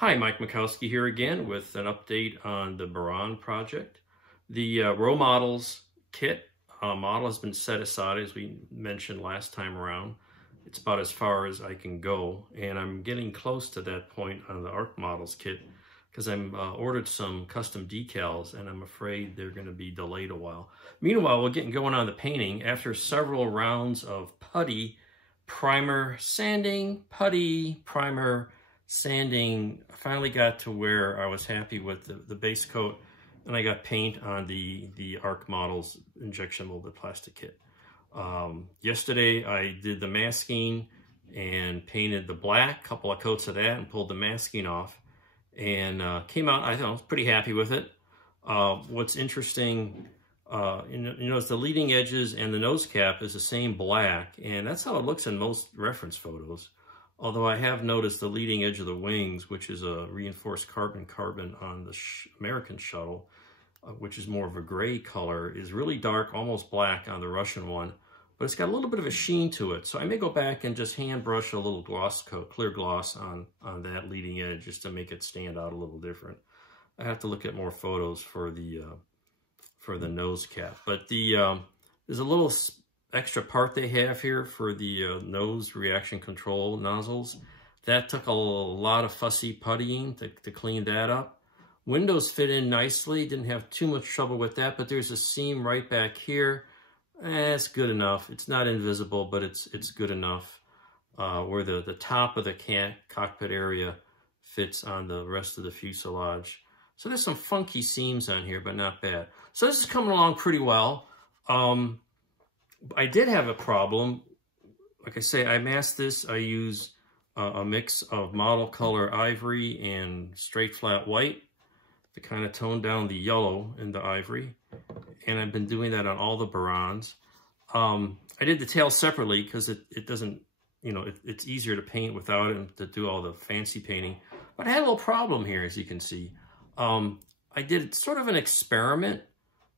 Hi, Mike Mikowski here again with an update on the Buran project. The Rho Models kit model has been set aside, as we mentioned last time around. It's about as far as I can go, and I'm getting close to that point on the Rho Models kit because I'm ordered some custom decals, and I'm afraid they're going to be delayed a while. Meanwhile, we're getting going on the painting after several rounds of putty, primer, sanding, putty, primer, sanding. I finally got to where I was happy with the base coat, and I got paint on the Rho Models injection molded plastic kit. Yesterday I did the masking and painted the black, couple of coats of that, and pulled the masking off, and came out, I was pretty happy with it. What's interesting, is the leading edges and the nose cap is the same black, and that's how it looks in most reference photos. Although I have noticed the leading edge of the wings, which is a reinforced carbon on the American shuttle, which is more of a gray color, is really dark, almost black on the Russian one, but it's got a little bit of a sheen to it. So I may go back and just hand brush a little gloss coat, clear gloss on that leading edge, just to make it stand out a little different. I have to look at more photos for the nose cap, but there's a little extra part they have here for the nose reaction control nozzles. That took a lot of fussy puttying to clean that up. Windows fit in nicely, didn't have too much trouble with that, but there's a seam right back here. It's good enough. It's not invisible, but it's good enough where the top of the cockpit area fits on the rest of the fuselage. So there's some funky seams on here, but not bad. So this is coming along pretty well. I did have a problem. Like I say, I masked this. I use a mix of model color ivory and straight flat white to kind of tone down the yellow in the ivory. And I've been doing that on all the Burans. I did the tail separately because it doesn't, it's easier to paint without it and to do all the fancy painting. But I had a little problem here, as you can see. I did sort of an experiment,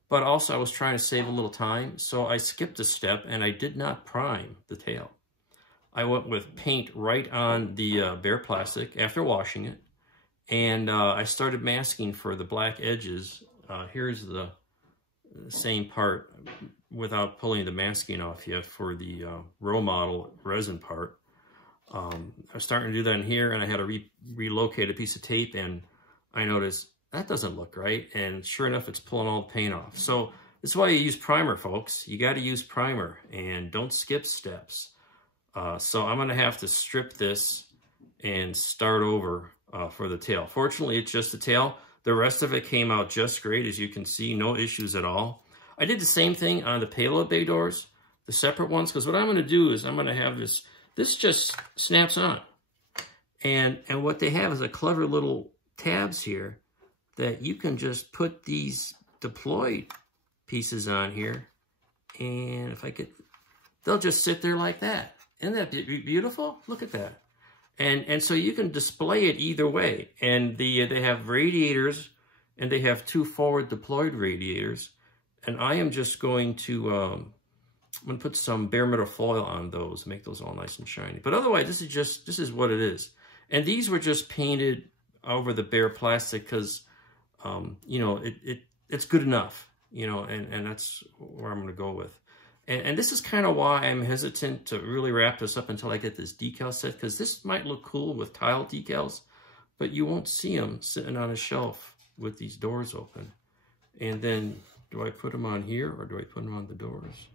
but also I was trying to save a little time, so I skipped a step and I did not prime the tail. I went with paint right on the bare plastic after washing it, and I started masking for the black edges. Here's the same part without pulling the masking off yet for the Rho Model resin part. I was starting to do that in here, and I had to relocate a piece of tape, and I noticed that doesn't look right, and sure enough, it's pulling all the paint off. So this is why you use primer, folks. You got to use primer, and don't skip steps. So I'm going to have to strip this and start over for the tail. Fortunately, it's just the tail. The rest of it came out just great, as you can see, no issues at all. I did the same thing on the payload bay doors, the separate ones, because what I'm going to do is I'm going to have this just snaps on. And what they have is a clever little tabs here that you can just put these deployed pieces on here, and if I could, they'll just sit there like that. Isn't that beautiful? Look at that. And so you can display it either way. And they have radiators, and they have 2 forward deployed radiators. And I am just going to I'm going to put some bare metal foil on those, make those all nice and shiny. But otherwise, this is what it is. And these were just painted over the bare plastic because it's good enough, and that's where I'm going to go with. And this is kind of why I'm hesitant to really wrap this up until I get this decal set, because this might look cool with tile decals, but you won't see them sitting on a shelf with these doors open. And then, do I put them on here or do I put them on the doors?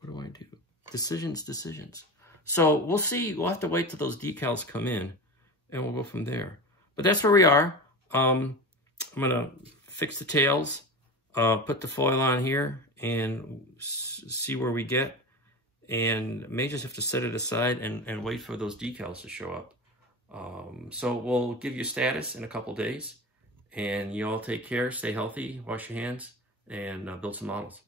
What do I do? Decisions. So we'll see. We'll have to wait till those decals come in, and we'll go from there. But that's where we are. I'm going to fix the tails, put the foil on here, and see where we get. And may just have to set it aside and wait for those decals to show up. So we'll give you status in a couple days. And you all take care, stay healthy, wash your hands, and build some models.